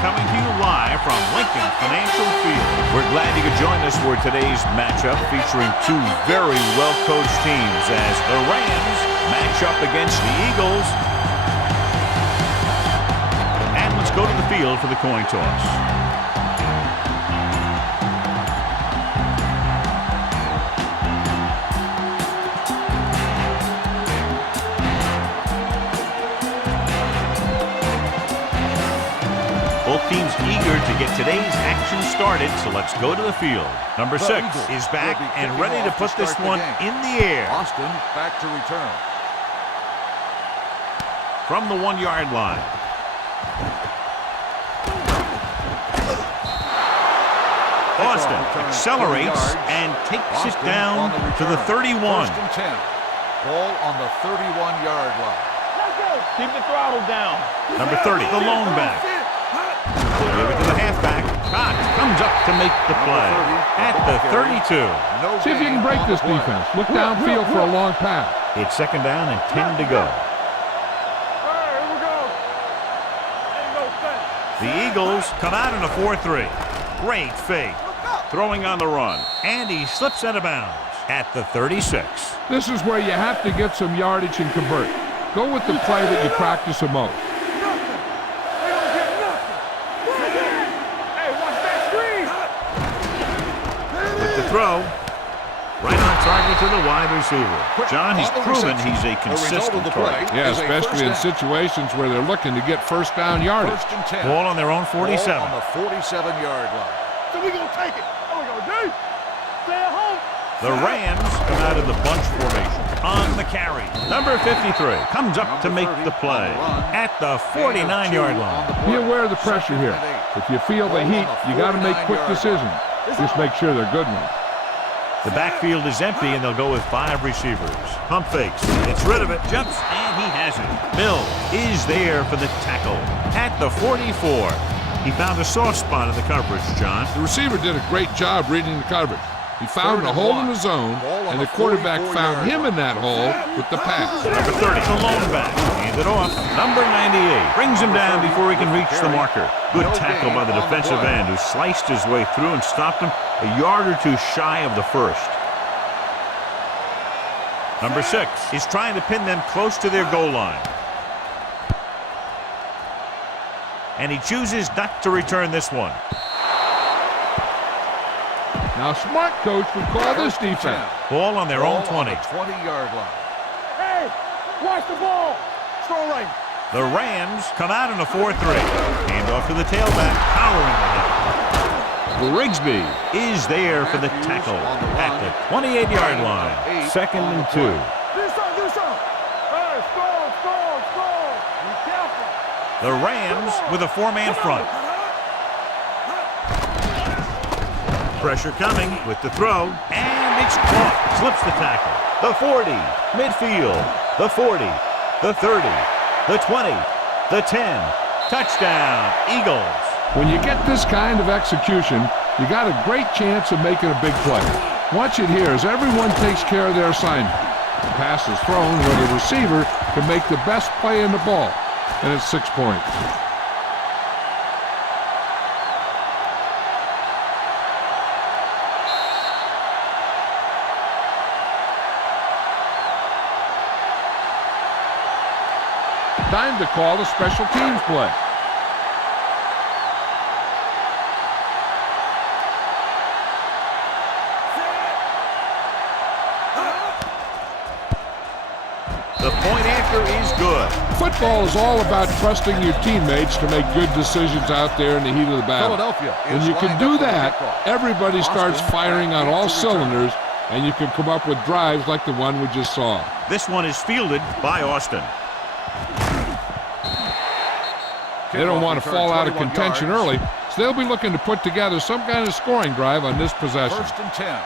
coming to you live from Lincoln Financial Field. We're glad you could join us for today's matchup featuring two very well-coached teams as the Rams match up against the Eagles. And let's go to the field for the coin toss. Both teams eager to get today's action started, so let's go to the field. Number 6 is back and ready to put this one in the air. Austin back to return. From the 1-yard line. Austin accelerates and takes it down to the 31. 1st and 10. Ball on the 31-yard line. Keep the throttle down. Number 30, the lone back. Give it to the halfback. Cox comes up to make the play at the 32. See if you can break this defense. Look downfield for a long pass. It's 2nd down and 10 to go. The Eagles come out in a 4-3. Great fake. Throwing on the run. And he slips out of bounds at the 36. This is where you have to get some yardage and convert. Go with the play that you practice the most. Throw right on target to the wide receiver. John, he's proven he's a consistent target. Yeah, especially in situations where they're looking to get 1st down yardage. 1st and 10. Ball on their own 47. Ball on the 47-yard line. So we gonna take it. Oh, we gonna do. Stay at home. The Rams come out of the bunch formation on the carry. Number 53 comes up to make the play at the 49-yard line. Be aware of the pressure here. If you feel the heat, you got to make quick decisions. Just make sure they're good ones. The backfield is empty, and they'll go with 5 receivers. Pump fakes. Gets rid of it. Jumps, and he has it. Bill is there for the tackle at the 44. He found a soft spot in the coverage, John. The receiver did a great job reading the coverage. He found a hole in the zone, and the quarterback found him in that hole with the pass. Number 30, the lone back. Hand it off. Number 98 brings him down before he can reach the marker. Good tackle by the defensive end who sliced his way through and stopped him a yard or two shy of the 1st. Number 6 is trying to pin them close to their goal line. And he chooses not to return this one. Now, smart coach would call this defense. Ball on their own 20. 20-yard line. Hey, watch the ball. Throw right. The Rams come out in a 4-3. Hand off to the tailback, powering ahead. Rigsby is there for the tackle at the 28-yard line. 2nd and 2. Do something, do something. Hey, score. Be careful. The Rams with a 4-man front. Pressure coming with the throw, and it's caught. Slips the tackle. The 40, midfield. The 40, the 30, the 20, the 10. Touchdown, Eagles. When you get this kind of execution, you got a great chance of making a big play. Watch it here as everyone takes care of their assignment. The pass is thrown where the receiver can make the best play in the ball, and it's 6 points. Time to call a special teams play. The point after is good. Football is all about trusting your teammates to make good decisions out there in the heat of the battle. When you can do that, everybody starts firing on all cylinders, and you can come up with drives like the one we just saw. This one is fielded by Austin. They don't want to fall out of contention early, so they'll be looking to put together some kind of scoring drive on this possession. 1st and 10.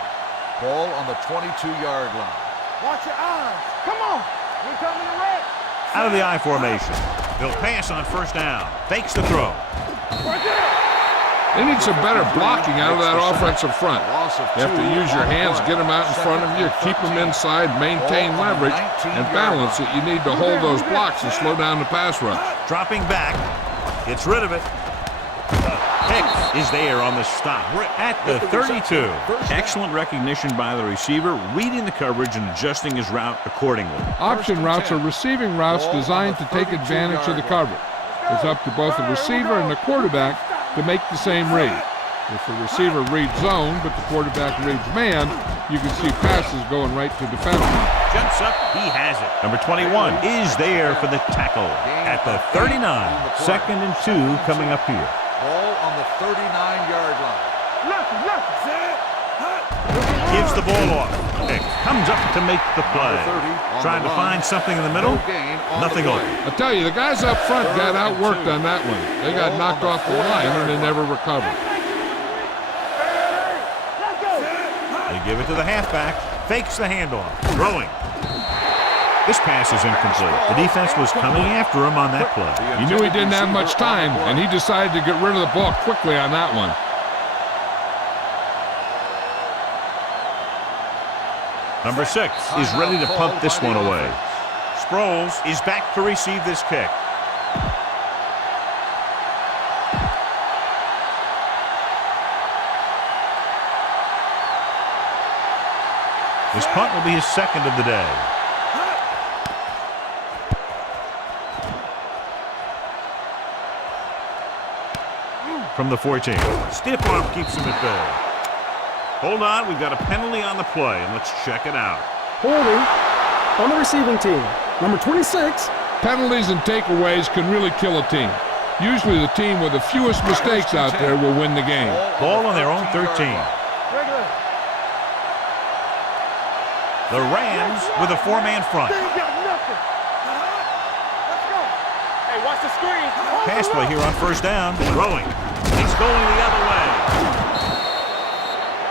Ball on the 22-yard line. Watch your eyes. Come on. We're coming to red. Out of the I formation. They'll pass on 1st down. Fakes the throw. Right there. They need some better blocking out of that offensive front. You have to use your hands, get them out in front of you, keep them inside, maintain leverage, and balance it. You need to hold those blocks and slow down the pass rush. Dropping back. Gets rid of it. Pick is there on the stop at the 32. Excellent recognition by the receiver, reading the coverage and adjusting his route accordingly. Option routes are receiving routes designed to take advantage of the coverage. It's up to both the receiver and the quarterback to make the same read. If the receiver reads zone, but the quarterback reads man, you can see passes going right to defenders. Jumps up, he has it. Number 21 is there for the tackle at the 39. 2nd and 2 coming up here. Ball on the 39-yard line. Gives the ball off. Pick comes up to make the play. Trying to find something in the middle. Nothing open. I tell you, the guys up front got outworked on that one. They got knocked off the line and they never recovered. They give it to the halfback. Fakes the handoff. Throwing. This pass is incomplete. The defense was coming after him on that play. He knew he didn't have much time, and he decided to get rid of the ball quickly on that one. Number 6 is ready to punt this one away. Sproles is back to receive this kick. This punt will be his 2nd of the day. From the 14. Stiff arm keeps him at bay. Hold on, we've got a penalty on the play, and let's check it out. Holding on the receiving team. Number 26. Penalties and takeaways can really kill a team. Usually the team with the fewest mistakes out there will win the game. Ball on their own 13. The Rams with a 4-man front. Watch the screen. Pass play here on 1st down. Throwing. It's going the other way.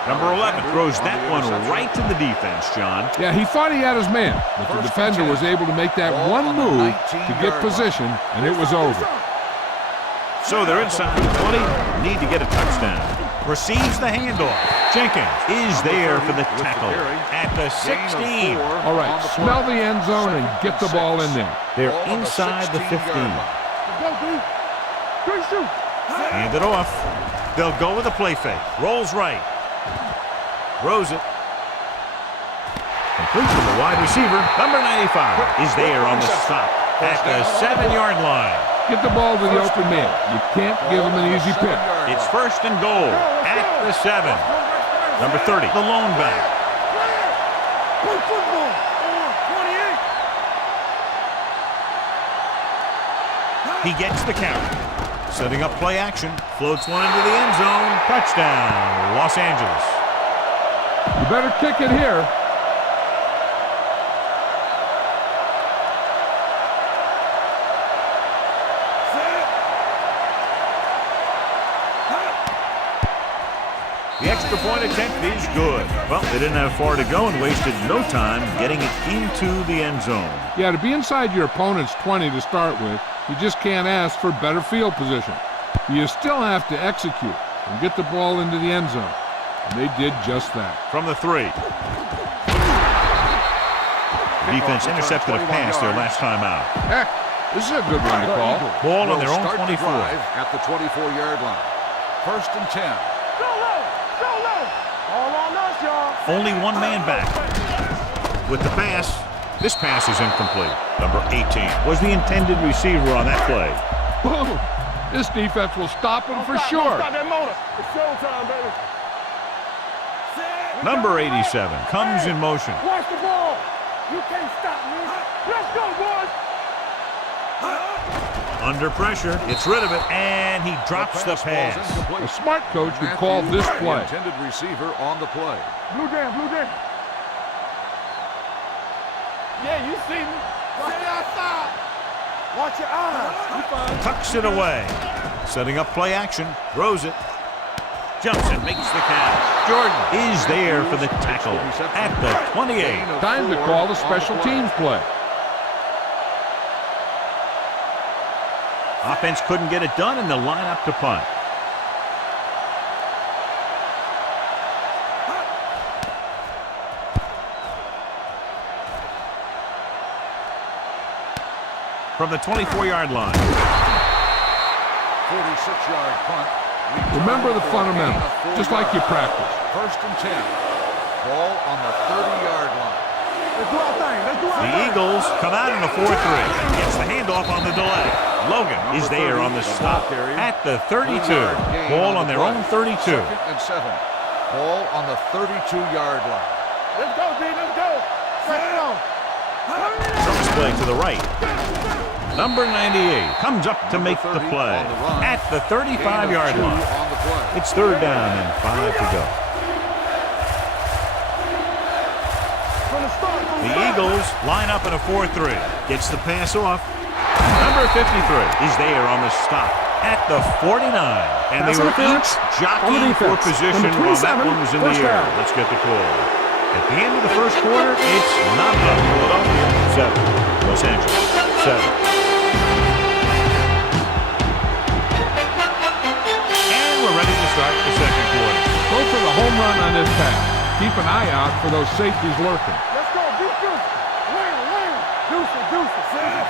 Number 11 throws that one right to the defense, John. Yeah, he thought he had his man, but the defender was able to make that one move to get position, and it was over. So they're inside the 20. Need to get a touchdown. Receives the handoff. Jenkins is there for the tackle at the 16. All right, smell the end zone and get the ball in there. They're inside the 15. Hand it off. They'll go with a play fake. Rolls right. Throws it. Complete to the wide receiver. Number 95 is there on the stop at the 7-yard line. Get the ball to the open man. You can't give him an easy pick. It's 1st and goal at the 7. Number 30, the lone back. He gets the count. Setting up play action. Floats one into the end zone. Touchdown, Los Angeles. You better kick it here. The extra point attempt is good. Well, they didn't have far to go and wasted no time getting it into the end zone. Yeah, to be inside your opponent's 20 to start with, you just can't ask for better field position. You still have to execute and get the ball into the end zone. And they did just that. From the 3. Defense intercepted a pass their last time out. Heck, this is a good one to call. Ball on their own 24. At the 24-yard line. 1st and 10. Only one man back. With the pass, this pass is incomplete. Number 18 was the intended receiver on that play. Boom! This defense will stop him for sure. It's showtime, baby. Number 87 comes in motion. Watch the ball. You can't stop me. Let's go, boys. Under pressure, gets rid of it, and he drops the pass. A smart coach would call this play. Intended receiver on the play. Blue jam, blue jam. Yeah, you see me. Watch your outside. Watch your eyes. You fine. Tucks it away. Setting up play action. Throws it. Jumps and makes the catch. Jordan is there for the tackle at the 28. Time to call the special teams play. Offense couldn't get it done, and they'll line up to punt. From the 24-yard line. 46-yard punt. Remember the fundamentals, just like you practice. First and 10. Ball on the 30-yard line. Let's do our thing. Let's do our The thing. Eagles come out in a 4-3. Gets the handoff on the delay. Logan is there on the stop at the 32. Ball on their own 32. Second and 7. Ball on the 32-yard line. Let's go, D. Let's go. Press it on. Throws play to the right. Number 98 comes up to make the play at the 35-yard line. On the play. It's 3rd down and 5 to go. The Eagles line up in a 4-3. Gets the pass off. Number 53 is there on the stop at the 49. And Pass they were interference each on the jockeying for defense. position Number while that 27, one was in the first air. down. Let's get the call. At the end of the first quarter, it's not enough. Philadelphia 7. Los Angeles 7. And we're ready to start the second quarter. Go for the home run on this pass. Keep an eye out for those safeties lurking. Let's go. Deuce, deuce. Win, win. Deuce, deuce.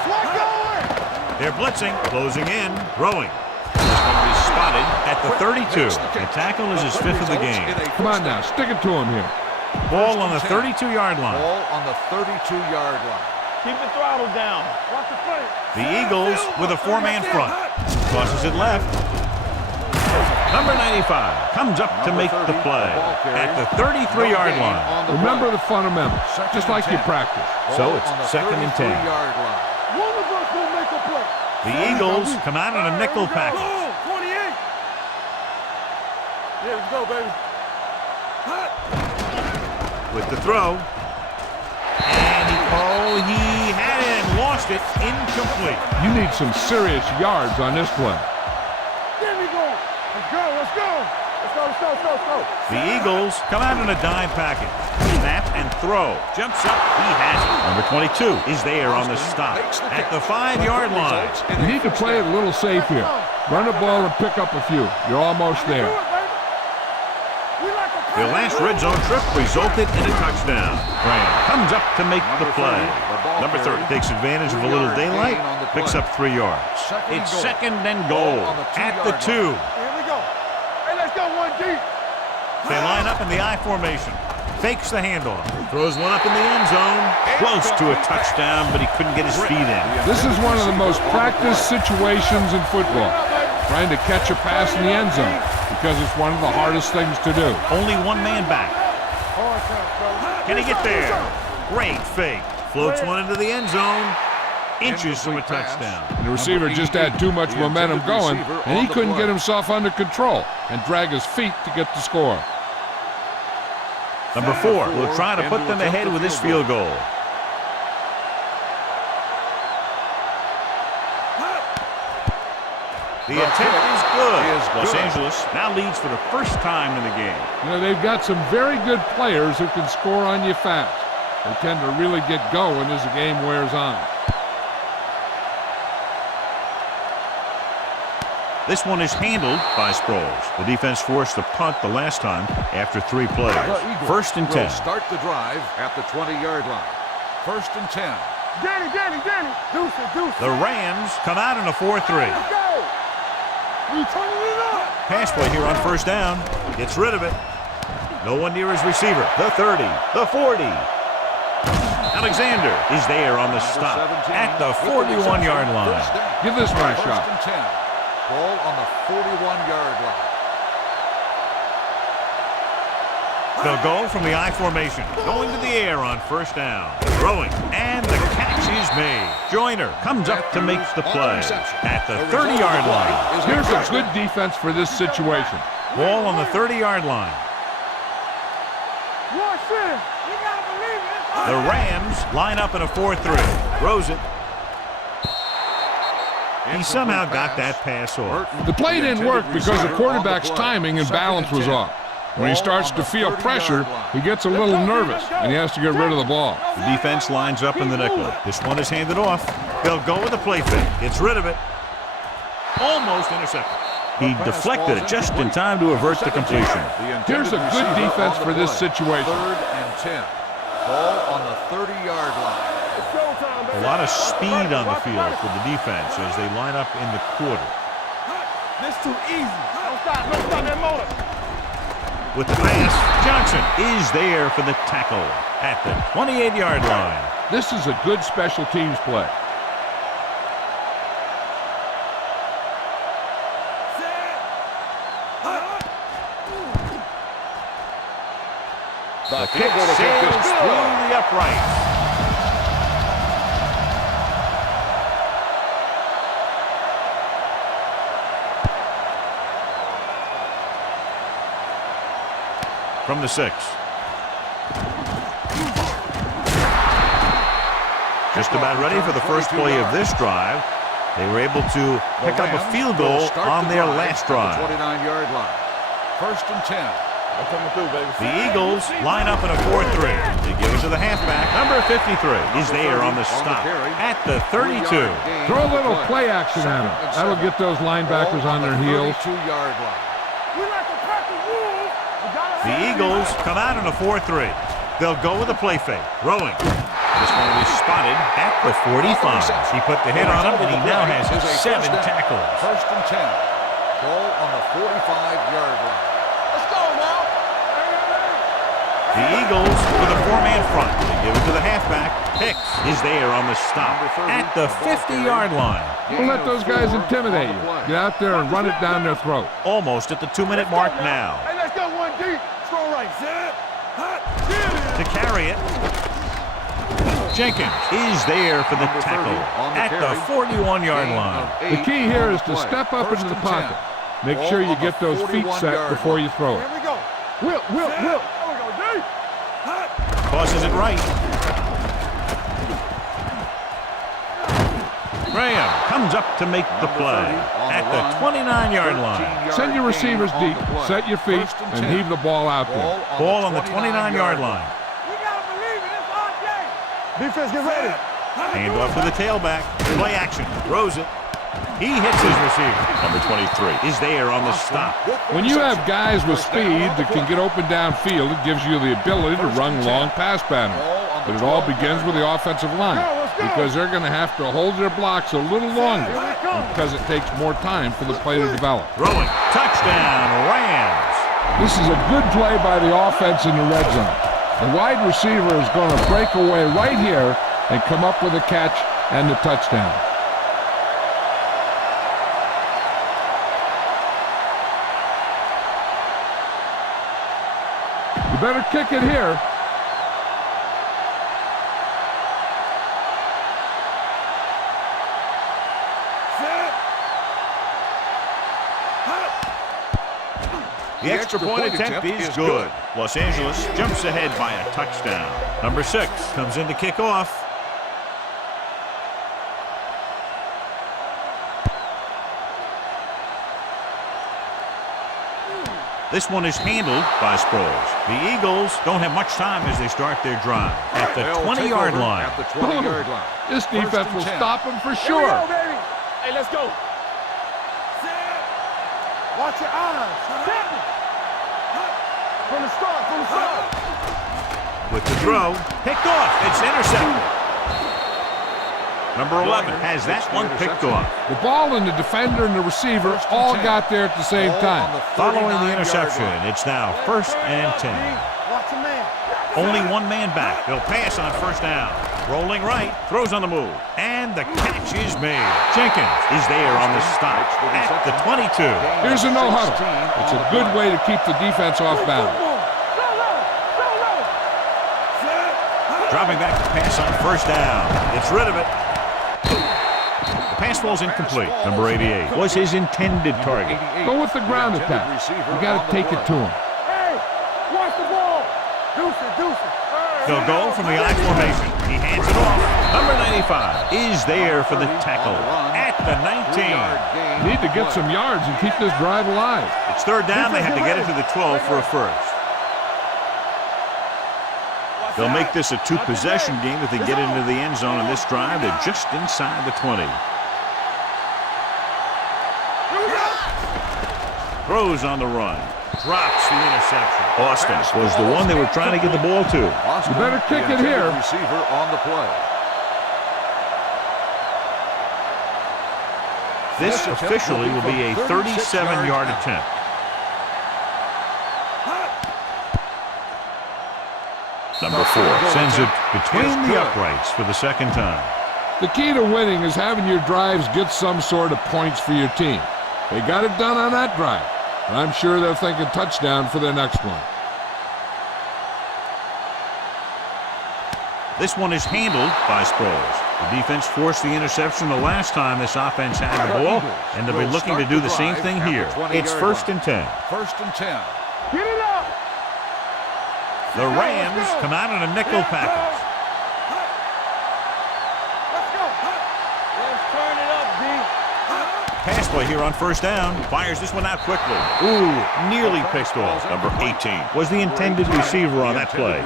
Let's go. They're blitzing, closing in, throwing. This one is spotted at the 32. The tackle is his 5th of the game. Come on now, stick it to him here. Ball on the 32-yard line. Ball on the 32-yard line. Keep the throttle down. Watch the play. The Eagles with a 4-man front. Tosses it left. Number 95 comes up to make the play at the 33-yard line. Remember the fundamentals, just like you practice. So it's 2nd and 10. One of us will make a play. The Eagles come out in a nickel package. 28. Yeah, let's go, baby. With the throw. And he had it and lost it. Incomplete. You need some serious yards on this play. There we go. Let's go, let's go. Let's go, let's go, let's go, let's go. The Eagles come out in a dime package. Snap and throw. Jumps up. He has it. Number 22 is there on the stop at the 5-yard line. You need to play it a little safe here. Run the ball and pick up a few. You're almost there. Their last red zone trip resulted in a touchdown. Graham comes up to make the play. Number 30 takes advantage of a little daylight, picks up 3 yards. It's 2nd and goal at the 2. Here we go. Hey, let's go, 1 deep. They line up in the I formation. Fakes the handoff. Throws one up in the end zone. Close to a touchdown, but he couldn't get his feet in. This is one of the most practiced situations in football. Trying to catch a pass in the end zone, because it's one of the hardest things to do. Only one man back. Can he get there? Great fake. Floats one into the end zone. Inches from a touchdown. And the receiver just had too much momentum going, and he couldn't get himself under control and drag his feet to get the score. Number 4 will try to put them ahead with his field goal. The attempt is good. Los Angeles now leads for the first time in the game. You know, they've got some very good players who can score on you fast. They tend to really get going as the game wears on. This one is handled by Sproles. The defense forced a punt the last time after 3 plays. First and 10. Start the drive at the 20-yard line. First and 10. Danny. Deuce it. The Rams come out in a 4-3. Let's go. We turning it up. Pass play here on first down. Gets rid of it. No one near his receiver. The 30. The 40. Alexander is there on the stop at the 41-yard line. Give this one a First shot. and 10. Ball on the 41-yard line. They'll go from the I formation. Going to the air on first down. Throwing. And the catch is made. Joyner comes up to make the play at the 30-yard line. Here's a good defense for this situation. Ball on the 30-yard line. Watch this. You gotta believe it. The Rams line up in a 4-3. Throws it. He somehow got that pass off. The play didn't work because the quarterback's timing and balance was off. When he starts to feel pressure, he gets a little nervous, and he has to get rid of the ball. The defense lines up in the nickel. This one is handed off. They'll go with the play fake. Gets rid of it. Almost intercepted. He deflected it just in time to avert the completion. Here's a good defense for this situation. 3rd and 10. Ball on the 30-yard line. It's showtime, baby. A lot of speed on the field for the defense as they line up in the quarter. This too easy. Don't stop that motor. With the pass, Johnson is there for the tackle at the 28-yard line. This is a good special teams play. The kick sails through the uprights. From the 6. Just about ready for the first play of this drive. They were able to pick up a field goal on their last drive. 29-yard line. First and 10. I'm coming through, baby. The Eagles line up in a 4-3. They give it to the halfback. Number 53 is there on the stop at the 32. Throw a little play action at them. That'll get those linebackers on their heels. 32-yard line. We like to crack the rules. The Eagles come out in a 4-3. They'll go with a play fake. Rolling. This one will be spotted at the 45. He put the hit on him, and he now has 7 tackles. First and 10. Ball on the 45-yard line. Let's go now. The Eagles with a 4-man front. They give it to the halfback. Hicks is there on the stop at the 50-yard line. Don't let those guys intimidate you. Get out there and run it down their throat. Almost at the 2-minute mark now. Hey, let's go one deep. Throw right. Zip. To carry it, Jenkins is there for the tackle at the 41-yard line. The key here is to step up into the pocket. Make sure you get those feet set before you throw it. Here we go. Will. There we go, deep. Tosses it right. Graham comes up to make the play at the 29-yard line. Send your receivers deep. Set your feet and heave the ball out there. Ball on the 29-yard line. We gotta believe it. It's our game. Defense, get ready. Hand off to the tailback. Play action. Throws it. He hits his receiver. Number 23 is there on the stop. When you have guys with speed that can get open downfield, it gives you the ability to run long pass patterns. But it all begins with the offensive line, because they're going to have to hold their blocks a little longer because it takes more time for the play to develop. Throwing. Touchdown, Rams. This is a good play by the offense in the red zone. The wide receiver is going to break away right here and come up with a catch and the touchdown. You better kick it here. The extra point attempt is good. Los Angeles jumps ahead by a touchdown. Number 6 comes in to kick off. This one is handled by Sproles. The Eagles don't have much time as they start their drive at the 20-yard line. At the 20-yard line. This defense will stop them for Here we sure. go, baby. Hey, let's go. Watch your eyes. From the start. With the throw, picked off. It's intercepted. Number 11 has that one picked off. The ball and the defender and the receiver all got there at the same time. Following the interception, it's now 1st and 10. Watch your man. Only one man back. They'll pass on 1st down. Rolling right, throws on the move, and the catch is made. Jenkins is there on the stop at the 22. Here's a no-huddle. It's a good way to keep the defense off balance. Dropping back to pass on 1st down. Gets rid of it. The pass falls incomplete. Number 88 was his intended target. Go with the ground attack. You got to take it to him. Hey, watch the ball. Deuce it. They'll go from the I formation. He hands it off. Number 95 is there for the tackle at the 19. Need to get some yards and keep this drive alive. It's 3rd down. They have to get it to the 12 for a first. They'll make this a 2-possession game if they get into the end zone in this drive. They're just inside the 20. Throws on the run. Drops the interception. Austin was the one they were trying to get the ball to. You better kick it here. Receiver on the play. This officially will be a 37-yard attempt. Number 4 sends it between the uprights for the second time. The key to winning is having your drives get some sort of points for your team. They got it done on that drive, and I'm sure they're thinking touchdown for their next one. This one is handled by Sproles. The defense forced the interception the last time this offense had the ball, and they'll be looking to do the same thing here. It's 1st and 10. 1st and 10. Get it up. The Rams come out in a nickel package. Let's go. Let's turn it up, D. Pass play here on 1st down. Fires this one out quickly. Ooh, nearly picked off. Number 18 was the intended receiver on that play.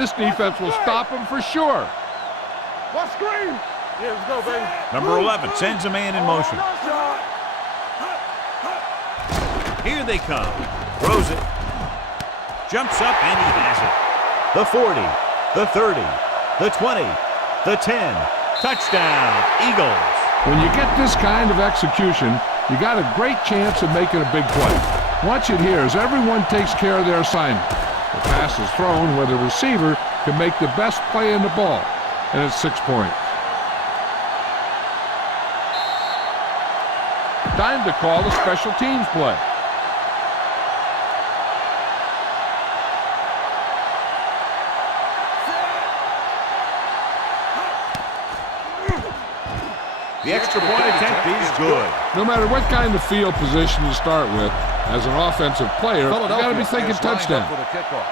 This defense will stop him for sure. What screen? Yeah, let's go, baby. Number 11 sends a man in motion. Here they come. Throws it. Jumps up and he has it. The 40, the 30, the 20, the 10. Touchdown, Eagles. When you get this kind of execution, you got a great chance of making a big play. Watch it here as everyone takes care of their assignment. The pass is thrown where the receiver can make the best play in the ball, and it's 6 points. Time to call the special teams play. The extra point attempt is good. No matter what kind of field position you start with, as an offensive player, you got to be thinking touchdown.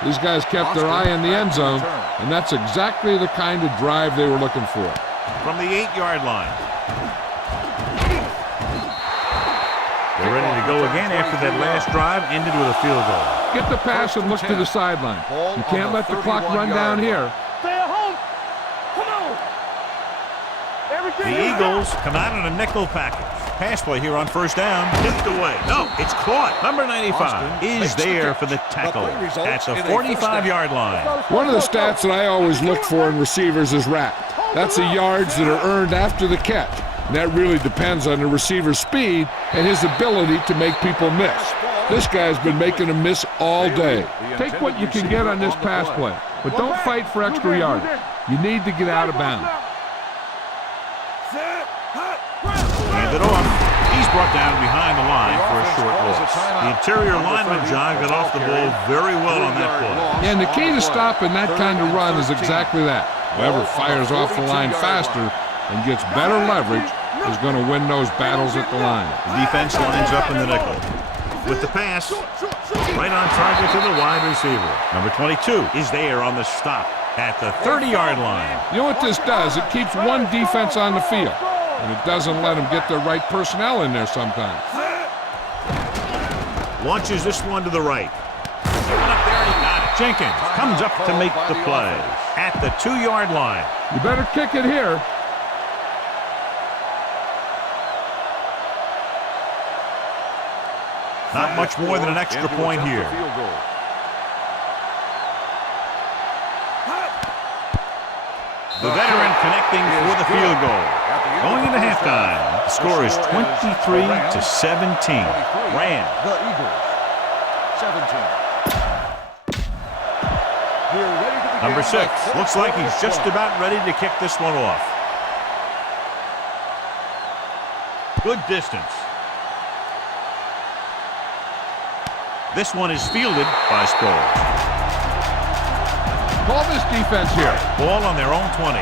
These guys kept their eye on the end zone, and that's exactly the kind of drive they were looking for. From the 8-yard line. They're ready to go again after that last drive ended with a field goal. Get the pass and look to the sideline. You can't let the clock run down here. Stay at home. Come on. Everything The Eagles come out in a nickel package. Pass play here on 1st down. Tipped away. No, it's caught. Number 95 is there for the tackle at the 45-yard line. One of the stats that I always look for in receivers is RAP. That's the yards that are earned after the catch. And that really depends on the receiver's speed and his ability to make people miss. This guy's been making them miss all day. Take what you can get on this pass play, but don't fight for extra yardage. You need to get out of bounds. Hand it off. He's brought down behind the line for a short loss. The interior lineman, John, got off the ball very well on that play. And the key to stopping that kind of run is exactly that. Whoever fires off the line faster and gets better leverage is going to win those battles at the line. The defense lines up in the nickel. With the pass, right on target to the wide receiver. Number 22 is there on the stop at the 30-yard line. You know what this does? It keeps one defense on the field, and it doesn't let them get the right personnel in there sometimes. Launches this one to the right. Going up there and he got it. Jenkins comes up to make the play at the 2-yard line. You better kick it here. Not much more than an extra point here. The veteran connecting for the field goal. Going into halftime, the score is 23-17. Rams. The Eagles, 17. Number 6 looks like he's just about ready to kick this one off. Good distance. This one is fielded by Sproles. Call this defense here. Ball on their own 20.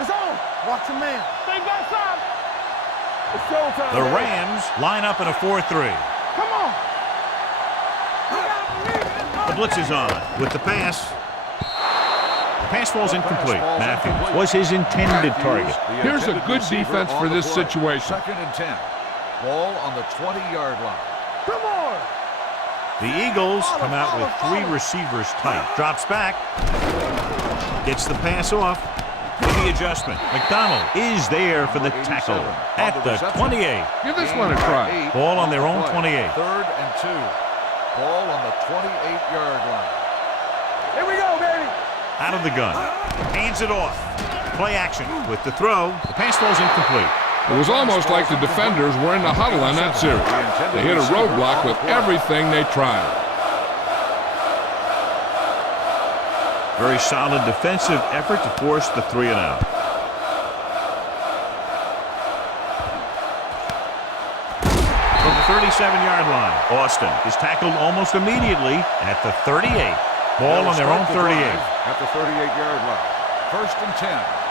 It's on. Watch the man. Stay back side. It's showtime. The Rams line up in a 4-3. Come on. The blitz is on with the pass. The pass falls incomplete. Matthews was his intended target. Here's a good defense for this situation. 2nd and 10. Ball on the 20-yard line. Come on. The Eagles come out with 3 receivers tight. Drops back. Gets the pass off. With the adjustment. McDonald is there for the tackle at the 28. Give this one a try. Ball on their own 28. 3rd and 2. Ball on the 28-yard line. Here we go, baby. Out of the gun. Hands it off. Play action with the throw. The pass falls incomplete. It was almost like the defenders were in the huddle on that series. They hit a roadblock with everything they tried. Very solid defensive effort to force the 3-and-out. From the 37-yard line, Austin is tackled almost immediately at the 38. Ball on their own 38. At the 38-yard line. 1st and 10.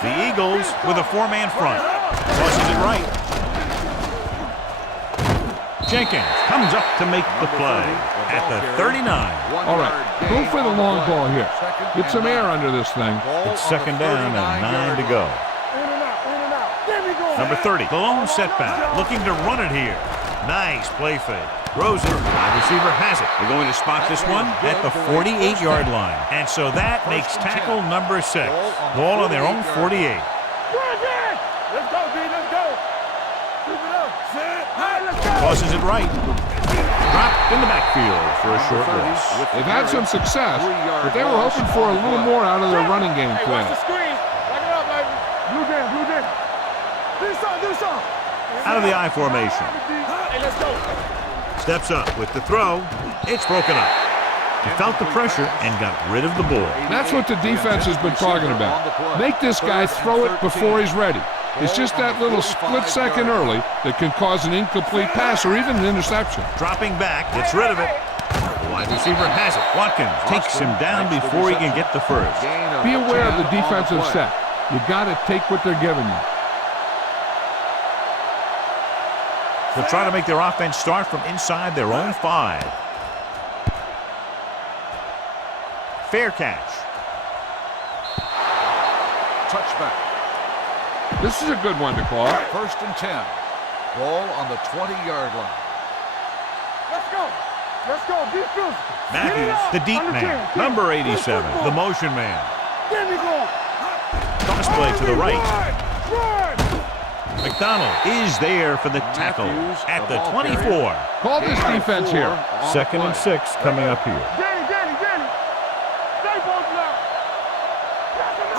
The Eagles with a 4-man front. Tosses it right. Jenkins comes up to make the play at the 39. All right, go for the long ball here. Get some air under this thing. It's 2nd down and 9 to go. In and out, in and out. There we go. Number 30, the lone setback, looking to run it here. Nice play fake. Throws it. Wide receiver has it. They're going to spot this one at the 48-yard line. And so that makes tackle number 6. Ball on their own 48. Let's go, B. Let's go. Keep it up. Set. Hey, let's go. Tosses it right. Dropped in the backfield for a short loss. They've had some success, but they were hoping for a little more out of their running game Hey, today. watch the screen. Lock it up, baby. Blue game, blue game. Do something, do something. Out of the I formation. Hey, let's go. Steps up with the throw. It's broken up. He felt the pressure and got rid of the ball. That's what the defense has been talking about. Make this guy throw it before he's ready. It's just that little split second early that can cause an incomplete pass or even an interception. Dropping back, gets rid of it. The wide receiver has it. Watkins takes him down before he can get the first. Be aware of the defensive set. You got to take what they're giving you. They'll try to make their offense start from inside their own 5. Fair catch. Touchback. This is a good one to call. 1st and 10. Ball on the 20-yard line. Let's go. Let's go. Be physical. Matthews, the deep man. Number 87, the motion man. There we go. Toss play to the right. Run. McDonald is there for the tackle at the 24. Call this defense here. 2nd and 6 coming up here. Danny. Stay both now.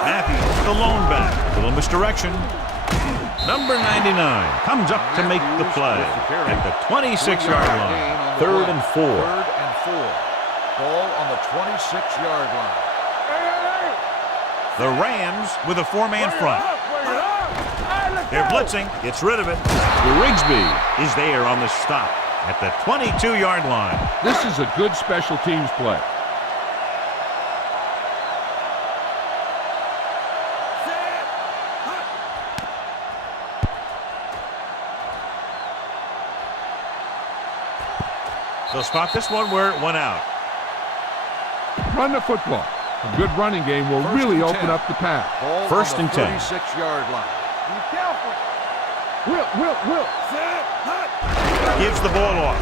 Matthews, the lone back. Little misdirection. Number 99 comes up to make the play at the 26-yard line. 3rd and 4. 3rd and 4. Ball on the 26-yard line. Hey. The Rams with a 4-man front. Bring it up. Hey, let's They're go. blitzing. Gets rid of it. Rigsby is there on the stop at the 22-yard line. This is a good special teams play. They'll spot this one where it went out. Run the football. A good running game will really open up the path. Ball 1st on and the 10. 36-yard line. Be careful. Will. Set. Gives the ball off.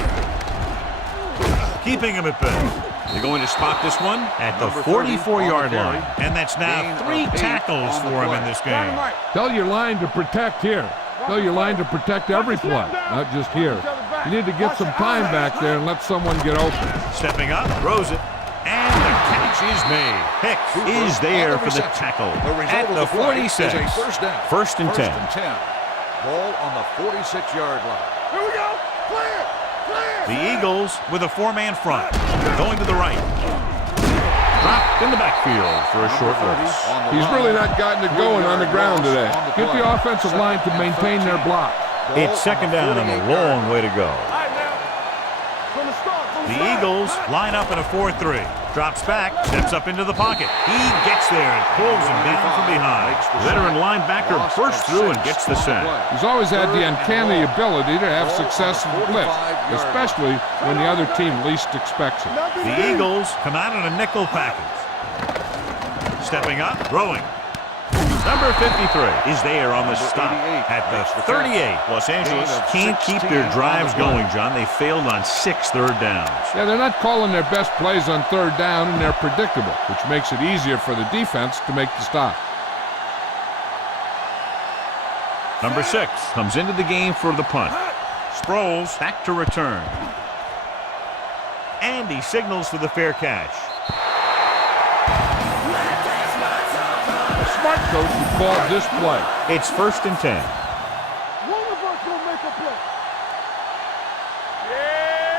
Keeping him at bay. They're going to spot this one at the 44-yard line. And that's now 3 tackles for him in this game. Dynamite. Tell your line to protect here. Tell your line to protect every play, not just here. You need to get some time back there and let someone get open. Stepping up, throws it. And the catch is made. Hicks is there for the tackle at the 46. 1st and 10. Ball on the 46-yard line. Here we go. Clear. The Eagles with a 4-man front. Going to the right. Dropped in the backfield for a short loss. He's really not gotten it going on the ground today. Get the offensive line to maintain their block. It's 2nd down and a long way to go. All right, now. From the start. The Eagles line up in a 4-3. Drops back, steps up into the pocket. He gets there and pulls him down from behind. Veteran linebacker bursts through and gets the sack. He's always had the uncanny ability to have success in the blitz, especially when the other team least expects it. The Eagles come out in a nickel package. Stepping up, throwing. Number 53 is there on the stop at the 38. Los Angeles can't keep their drives going, John. They failed on 6 third downs. Yeah, they're not calling their best plays on 3rd down, and they're predictable, which makes it easier for the defense to make the stop. Number 6 comes into the game for the punt. Sproles back to return. And he signals for the fair catch. smart coach would call this play. It's 1st and 10. One of us will make a play.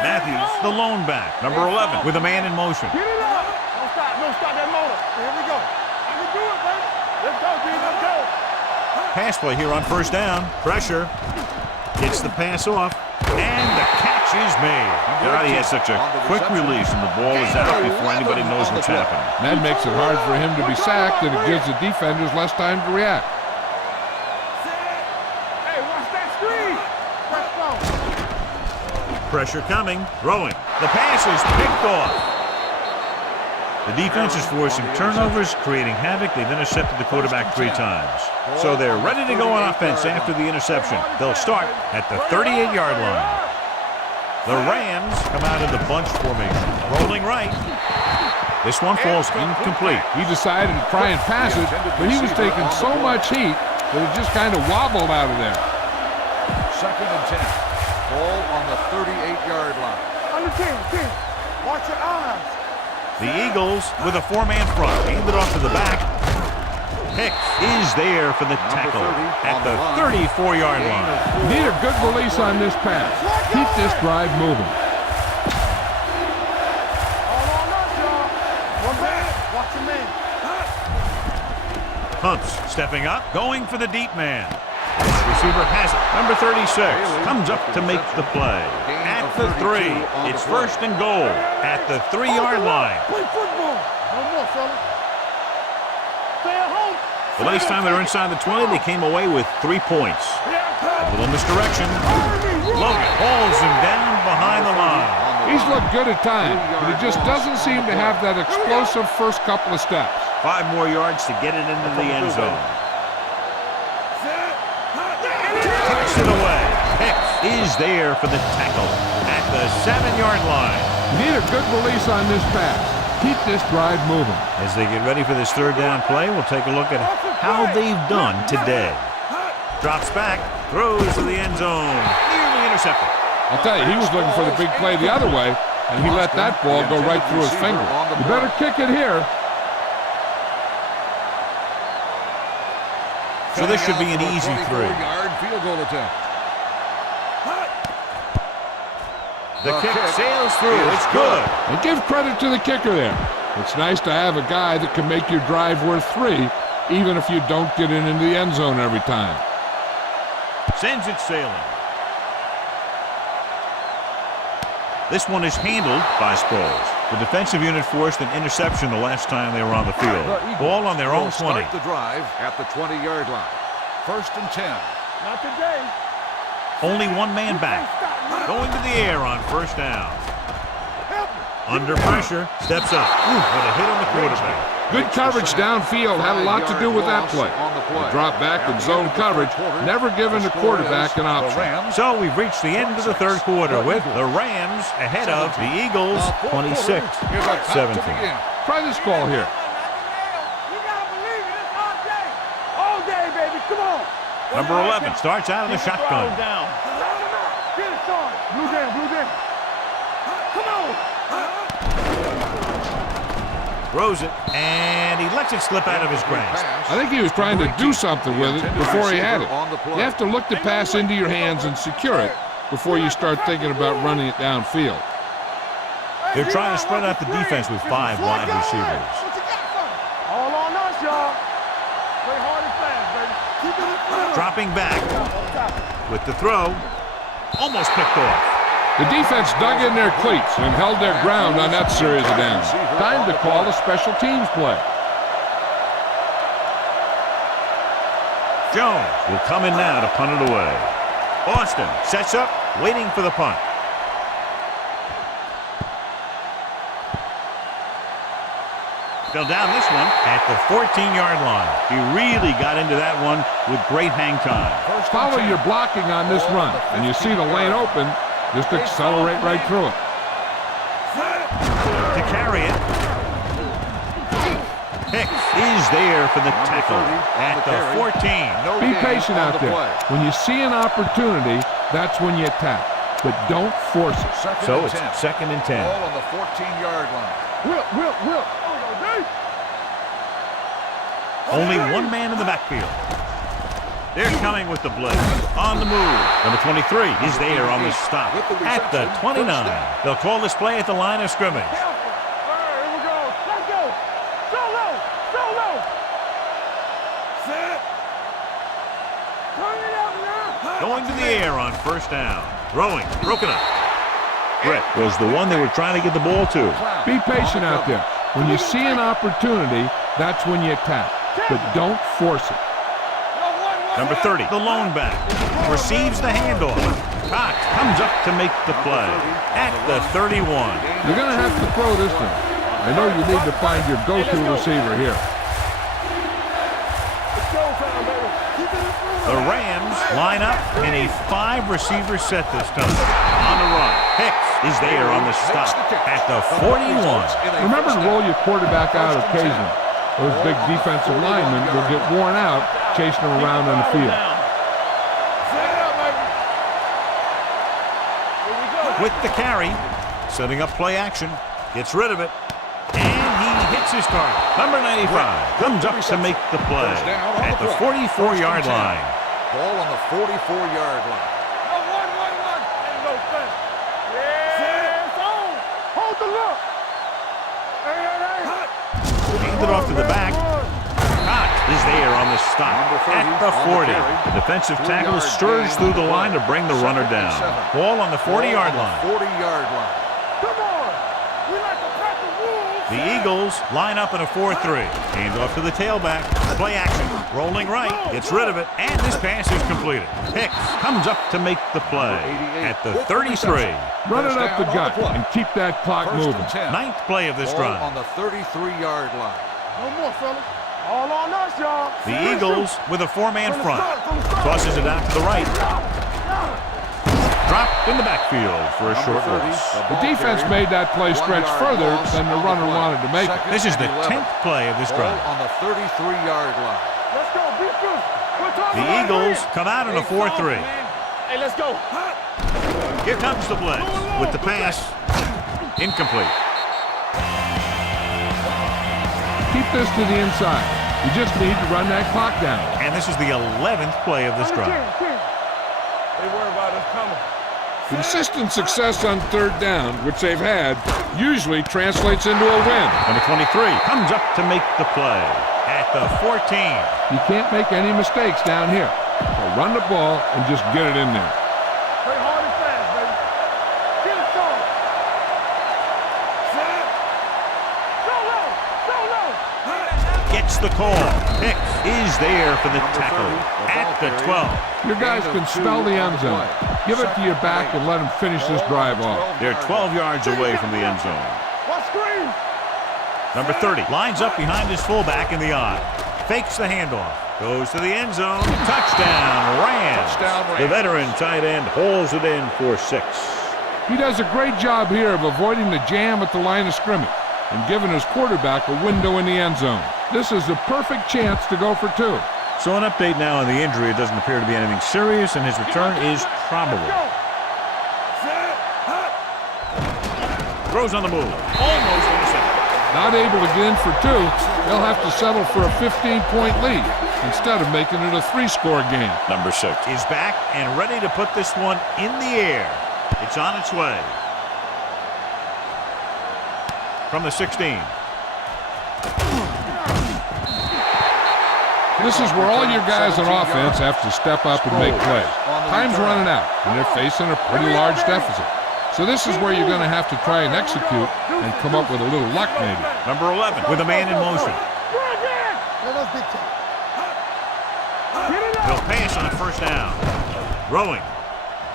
Matthews, the lone back, number 11, with a man in motion. Get it up. Don't stop that motor. Here we go. I can do it, baby. Let's go, G. Let's go. Pass play here on 1st down. Pressure. Gets the pass off. And the catch is made. God, he has such a quick release, and the ball is out before anybody knows what's happening. That makes it hard for him to be sacked, and it gives the defenders less time to react. Hey, watch that screen. Let's go. Pressure coming. Throwing. The pass is picked off. The defense is forcing turnovers, creating havoc. They've intercepted the quarterback 3 times. So they're ready to go on offense after the interception. They'll start at the 38-yard line. The Rams come out in the bunch formation. Rolling right. This one falls incomplete. He decided to try and pass it, but he was taking so much heat that it just kind of wobbled out of there. 2nd and 10. Ball on the 38-yard line. Under 10. Watch your eyes. The Eagles with a 4-man front. Hand it off to the back. Hicks is there for the tackle at the 34-yard line. Need a good release on this pass. Keep this drive moving. All on us, y'all. One back. Watch your man. Hunts stepping up, going for the deep man. Receiver has it. Number 36 comes up to make the play. At the 3, it's 1st and goal at the 3-yard line. Play football. No more, fella. Stay at home. The last time they were inside the 20, they came away with 3 points. A little misdirection. Logan hauls him down behind the line. He's looked good at times, but he just doesn't seem to have that explosive first couple of steps. 5 more yards to get it into the end zone. Takes it away. Hicks is there for the tackle at the 7-yard line. Need a good release on this pass. Keep this drive moving. As they get ready for this 3rd down play, we'll take a look at how they've done today. Drops back, throws to the end zone, nearly intercepted. I'll tell you, he was looking for the big play the other way, and he let that ball go right through his finger. You better kick it here. So this should be an easy 3. Field goal attempt. The kick sails through. It's good. And give credit to the kicker there. It's nice to have a guy that can make your drive worth 3, even if you don't get it into the end zone every time. Sends it sailing. This one is handled by Sproles. The defensive unit forced an interception the last time they were on the field. Ball on their own 20. Start the drive at the 20-yard line. 1st and 10. Not today. Only 1 man back. Going to the air on 1st down. Under pressure, steps up. What a hit on the quarterback. Good coverage downfield had a lot to do with that play. The drop back and zone coverage, never giving the quarterback an option. So we've reached the end of the 3rd quarter with the Rams ahead of the Eagles 26-17. Try this call here. You gotta believe it. It's all day. All day, baby. Come on. Number 11 starts out of the shotgun. Get it started. Blue down. Come on. Throws it, and he lets it slip out of his grasp. I think he was trying to do something with it before he had it. You have to look the pass into your hands and secure it before you start thinking about running it downfield. They're trying to spread out the defense with 5 wide receivers. All on us, y'all. Play hard and fast, baby. Keep it. Dropping back with the throw. Almost picked off. The defense dug in their cleats and held their ground on that series of downs. Time to call a special teams play. Jones will come in now to punt it away. Austin sets up, waiting for the punt. Fell down this one at the 14-yard line. He really got into that one with great hang time. Follow your blocking on this run, and you see the lane open, just accelerate right through it. To carry it. Hicks is there for the tackle at the 14. Be patient out there. When you see an opportunity, that's when you attack. But don't force it. So it's 2nd and 10. Ball on the 14-yard line. Will. Only one man in the backfield. They're coming with the blitz. On the move. Number 23 is there on the stop. At the 29. They'll call this play at the line of scrimmage. Careful. All right, here we go. Let's go. Solo. Solo. Set. Turn it up now. Going to the air on first down. Throwing. Broken up. Brett was the one they were trying to get the ball to. Be patient out there. When you see an opportunity, that's when you attack. But don't force it. Number 30, the lone back, receives the handoff. Cox comes up to make the play at the 31. You're going to have to throw this one. I know you need to find your go-to receiver here. The Rams line up in a 5-receiver set this time. On the run, Hicks is there on the stop at the 41. Remember to roll your quarterback out occasionally. Those big defensive linemen will get worn out chasing him around on the field. With the carry, setting up play action, gets rid of it, and he hits his target. Number 95 comes up to make the play at the 44-yard line. Ball on the 44-yard line. Ain't no thing. Yeah, it's on. Hold the look. Hey. Handed off to the back. Cox is there on the stop at the 40. The defensive tackle stirs through the line to bring the runner down. Ball on the 40-yard line. 40-yard line. Come on. We like to crack the rules. The Eagles line up in a 4-3. Hands off to the tailback. Play action. Rolling right. Gets rid of it. And this pass is completed. Hicks comes up to make the play at the 33. Run it up the gut and keep that clock moving. Ninth play of this Ball drive. on the 33-yard line. No more, fellas. All on us, y'all. The Eagles with a 4-man front. Tosses it out to the right. Dropped in the backfield for a short loss. The defense made that play stretch further than the runner wanted to make it. This is the 10th play of this drive. On the 33-yard line. Let's go. Be good. The Eagles come out in a 4-3. Hey, let's go. Here comes the blitz with the pass. Incomplete. Keep this to the inside. You just need to run that clock down. And this is the 11th play of this drive. They worry about us coming. Consistent success on third down, which they've had, usually translates into a win. Number 23 comes up to make the play at the 14. You can't make any mistakes down here. So run the ball and just get it in there. Play hard and fast, baby. Get it started. Set. Solo. Gets the call. Hicks is there for the tackle at the 12. Your guys can spell the end zone. Give it to your back and let them finish this drive off. They're 12 yards away from the end zone. What screen? Number 30 lines up behind his fullback in the eye. Fakes the handoff. Goes to the end zone. Touchdown, Rams. The veteran tight end hauls it in for 6. He does a great job here of avoiding the jam at the line of scrimmage and giving his quarterback a window in the end zone. This is the perfect chance to go for 2. So an update now on the injury. It doesn't appear to be anything serious, and his return is probable. Throws on the move. Almost intercepted. Not able to get in for 2, they'll have to settle for a 15-point lead instead of making it a 3-score game. Number 6 is back and ready to put this one in the air. It's on its way. From the 16. This is where all your guys on offense have to step up and make plays. Time's running out, and they're facing a pretty large deficit. So this is where you're going to have to try and execute and come up with a little luck maybe. Number 11 with a man in motion. He'll pass on first down. Throwing.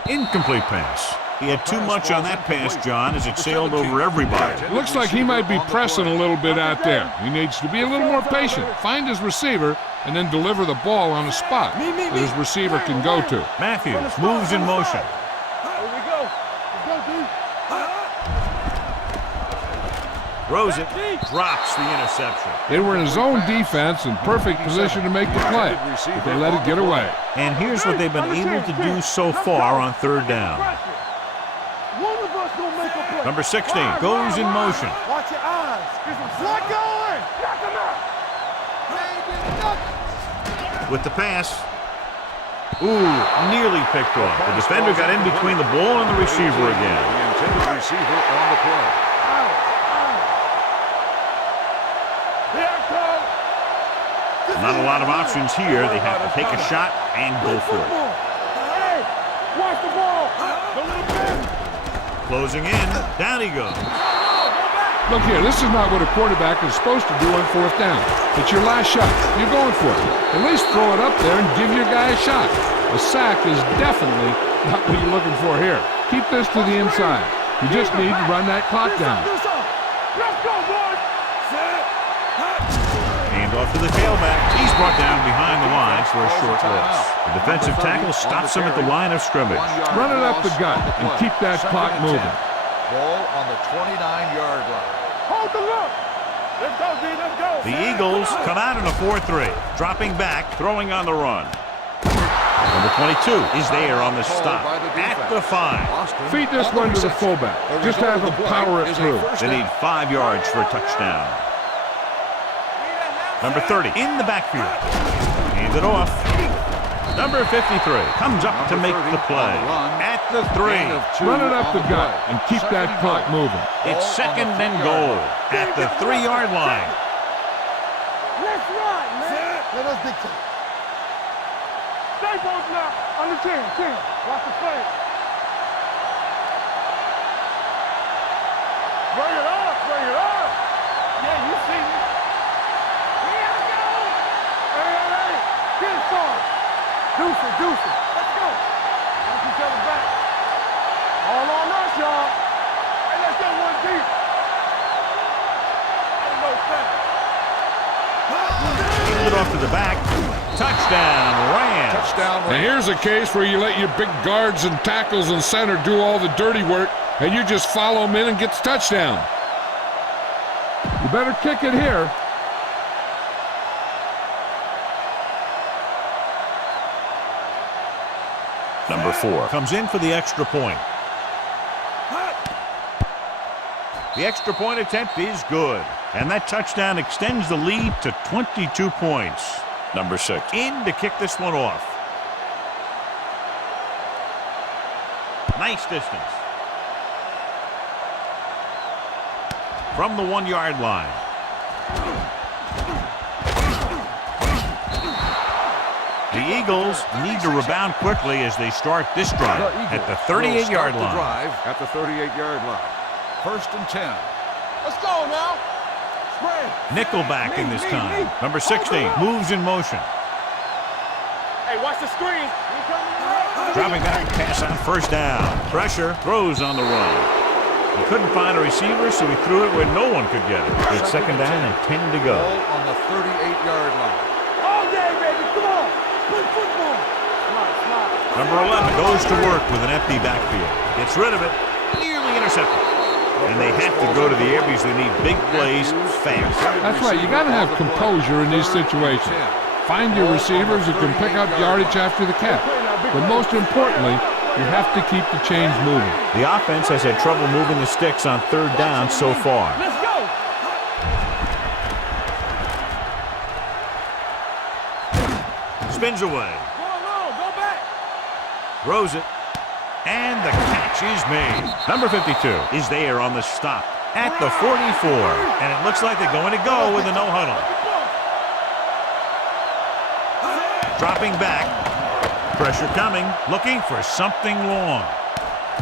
Incomplete pass. He had too much on that pass, John, as it sailed over everybody. It looks like he might be pressing a little bit out there. He needs to be a little more patient, find his receiver, and then deliver the ball on a spot that his receiver can go to. Matthews moves in motion. Here we go. Let's go, D. Throws it, drops the interception. They were in his own defense in perfect position to make the play, but they let it get away. And here's what they've been able to do so far on third down. One of us gonna make a play. Number 16 goes in motion. Watch your eyes. What going? Knock him out. with the pass. Ooh, nearly picked off. The defender got in between the ball and the receiver again. The intended receiver on the play. Not a lot of options here. They have to take a shot and go for it. Hey, watch the ball. Don't let him in. Closing in. Down he goes. Look here, this is not what a quarterback is supposed to do on fourth down. It's your last shot. You're going for it. At least throw it up there and give your guy a shot. A sack is definitely not what you're looking for here. Keep this to the inside. You just need to run that clock down. Let's go, boys. Hand off to the tailback. He's brought down behind the line for a short loss. The defensive tackle stops him at the line of scrimmage. Run it up the gut and keep that clock moving. Ball on the 29-yard line. Hold the look. Let's go, D. Let's go. The Eagles come out in a 4-3. Dropping back, throwing on the run. Number 22 is there on the stop at the 5. Feed this one to the fullback. Just have him power it through. They need 5 yards for a touchdown. Number 30 in the backfield. Hand it off. Number 53 comes up to make the play at the 3. Run it up the gut and keep that clock moving. It's second and goal at the 3-yard line. Let's run, man. Let us dictate. Stay both now. Under 10. Watch the play. Bring it up. Yeah, you see me. Here we go. Hey. Get it started. Deuce it. Let's go. Watch each other back. All on us, y'all. Hey, let's go one deep. Ain't no thing. Hand it off to the back. Touchdown, Rams. Touchdown. Now here's a case where you let your big guards and tackles and center do all the dirty work, and you just follow them in and get the touchdown. You better kick it here. Number 4 comes in for the extra point. The extra point attempt is good. And that touchdown extends the lead to 22 points. Number 6 in to kick this one off. Nice distance. From the 1-yard line. The Eagles need to rebound quickly as they start this drive at the 38-yard line. At the 38-yard line. First and 10. Let's go now. Spread. Nickelback in this time. Number 16 moves in motion. Hey, watch the screen. Dropping back, pass on first down. Pressure, throws on the run. He couldn't find a receiver, so he threw it where no one could get it. It's second down and 10 to go. Ball on the 38-yard line. All day, baby. Come on. Play football. Smart. Number 11 goes to work with an empty backfield. Gets rid of it. Nearly intercepted. And they have to go to the air because they need big plays fast. That's right. You got to have composure in these situations. Find your receivers who can pick up yardage after the catch. But most importantly, you have to keep the chains moving. The offense has had trouble moving the sticks on third down so far. Let's go. Spins away. Go along. Go back. Throws it. And the catch is made. Number 52 is there on the stop at the 44. And it looks like they're going to go with a no huddle. Dropping back. Pressure coming. Looking for something long.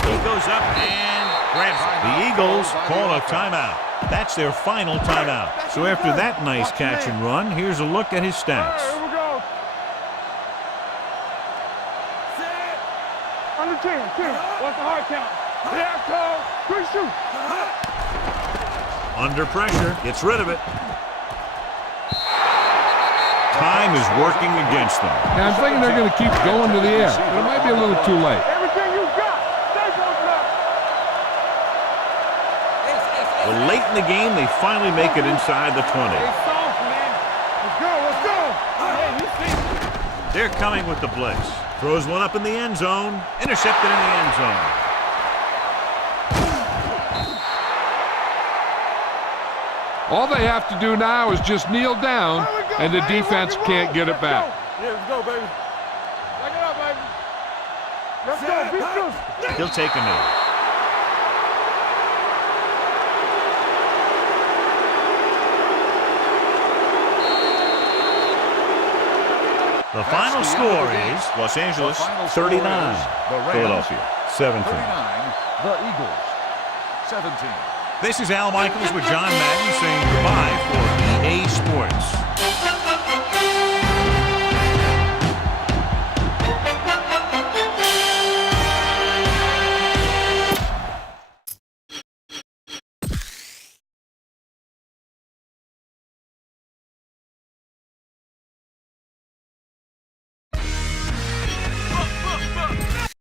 He goes up and grabs it. The Eagles call a timeout. That's their final timeout. So after that nice catch and run, here's a look at his stats. Here we go. Under 10. What's the hard count? Yeah, call. Quick shoot. Under pressure, gets rid of it. Time is working against them. Now, I'm thinking they're going to keep going to the air, but it might be a little too late. Everything you got. Stay close now. Well, late in the game, they finally make it inside the 20. Soft, man. Let's go. Hey, you see. They're coming with the blitz. Throws one up in the end zone. Intercepted in the end zone. All they have to do now is just kneel down, and the defense can't get it back. Yeah, let's go, baby. Back it up, baby. Let's go. Be good. He'll take a knee. The final the end of score the game. is Los Angeles The final score 39, is the Rams Philadelphia 17. 39, the Eagles 17. This is Al Michaels with John Madden saying goodbye for